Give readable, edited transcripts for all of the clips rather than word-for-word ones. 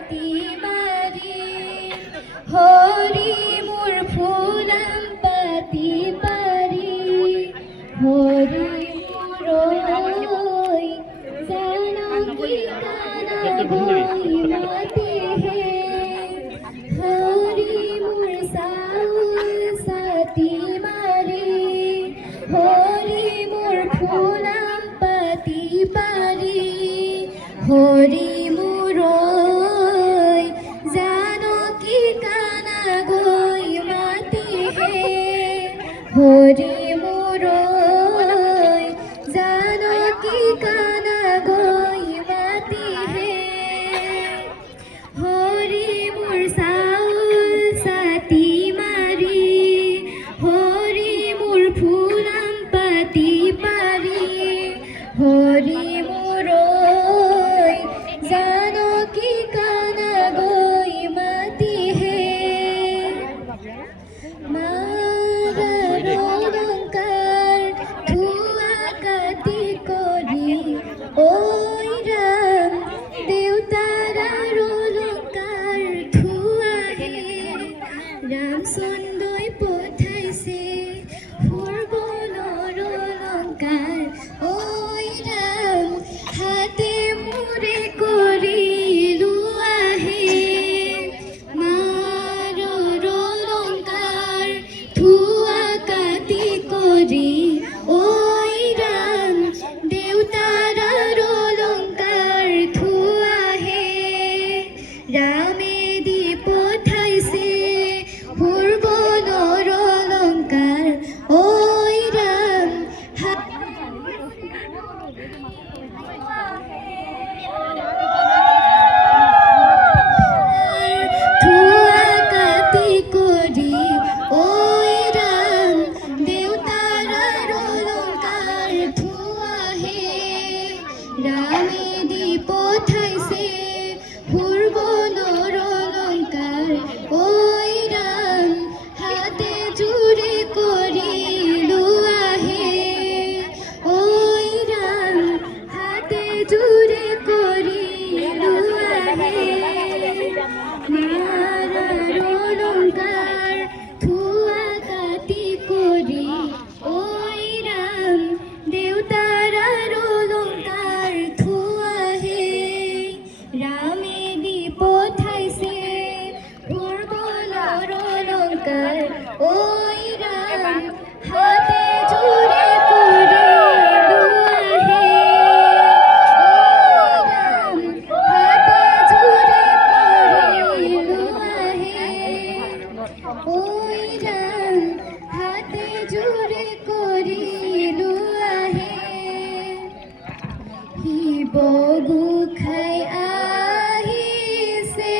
মাতি বাড়ি হরি মোর ফুলাম পাতি পারি হরি মোর জানকী কানা গই মাতি হে হরি মোর সাউল সাতি মারি হরি মোর ফুলাম পাতি পারি হরি মোর জানকী কানা গই মাতি হে হরি মোর জানকী কানা গই মাতি হে হরি মোর সাউল সাতি মারি হরি মোর ফুলাম পাতি পারি হরি মোর জানকী কানা গই মাতি হে মাগার অলঙ্কার ধুয়া কাটি করি ওই রাম দেউতারার অলঙ্কার ধুয়া হে রাম সুন্দর পঠাইছে ফুৰবনৰ অলঙ্কার ওই রাম হাতে মুরে করি লুয়া হে মারর অলঙ্কার ধুয়া কাটি করি ওই রাম দেউতারার অলঙ্কার ধুয়া হে রামে দি পঠাইছে ফুৰবনৰ অলঙ্কাৰ ওই ৰাম ধুয়া কাটি কৰি ওই ৰাম দেউতাৰাৰ অলঙ্কাৰ ধুয়া হে ৰামে দি পঠাইছে ফুৰবনৰ অলঙ্কার ওই রাম হাতে জুড়ে করি লুয়া হে ওই রাম হাতে জুড়ে করি লুয়া হে মারার অলঙ্কার ধুয়া কাটি করি ওই রাম দেউতারার অলঙ্কার ধুয়া হে রামে দি পঠাইছে ফুৰবনৰ অলঙ্কার ওই রাম হাতে জুড়ে করি লুয়া হে ওই রাম হাতে জুড়ে করি লুয়া হে ওই রাম হাতে জুড়ে করি লুয়া হে বগু খাই আহিছে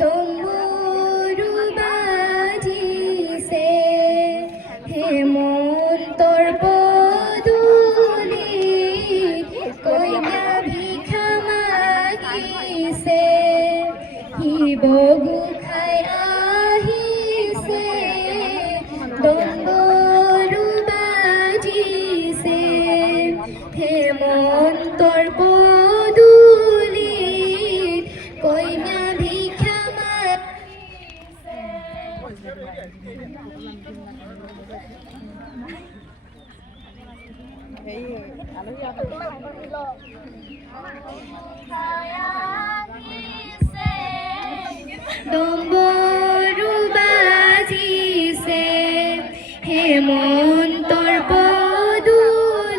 ডম্বৰু বাজিছে হেমন্তৰ পদূলি কইনা ভিক্ষা মাগিছে বগু খাই আহিছে ডম্বৰু বাজিছে হেমন্তৰ পদূলিত কইনা ভিক্ষা মাগিছে ডম্বৰু বাজিছে হেমন্তৰ পদূলিত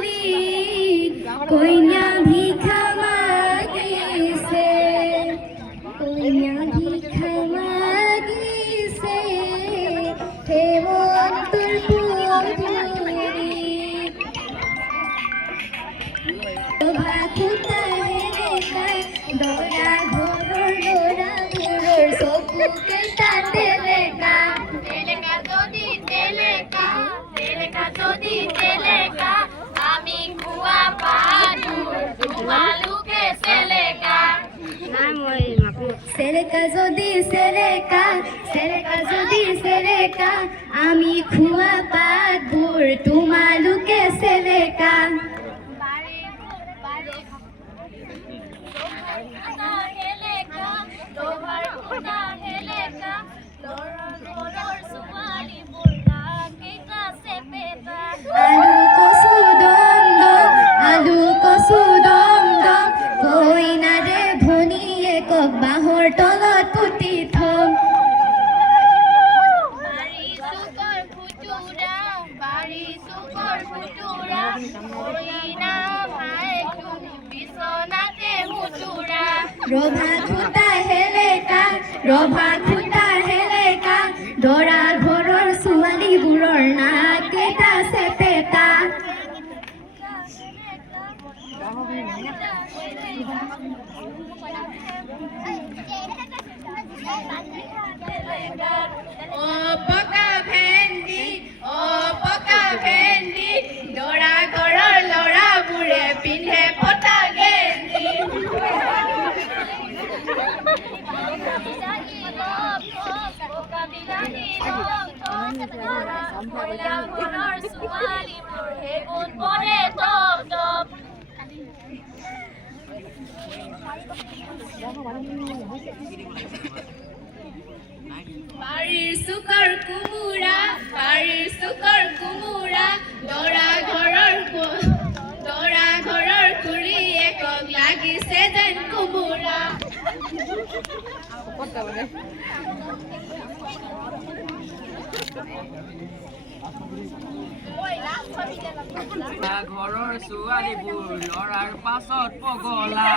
কইনা ভিক্ষা মাগিছে কইনা ভিক্ষা মাগিছে হেমন্তৰ পদূলিত দৰা ঘৰৰ চকুকে তাতে লেখা তেলেকা যদি তেলেকা আমি খুয়া পাদু তোমালোকে সেলেকা সেলেকা যদি সেলেকা যদি সেলেকা আমি খুয়া পাদুর তোমালোকে সেলেকা ৰভা খুটা হেলেকা ৰভা খুটা হেলেকা দৰা ঘৰৰ ছোৱালীবোৰৰ নাক কেইটা চেপেটা ও পকা ভেন্দি দৰা ঘৰৰ ল'ৰাবোৰে পিন্ধে পতা গেঞ্জি বাৰীৰ চুকৰ কোমোৰা দৰা ঘৰৰ খুৰীয়েকক লাগিছে যেন কোমোৰা ঘৰৰ ছোৱালীবোৰ ল'ৰাৰ পাছত পগলা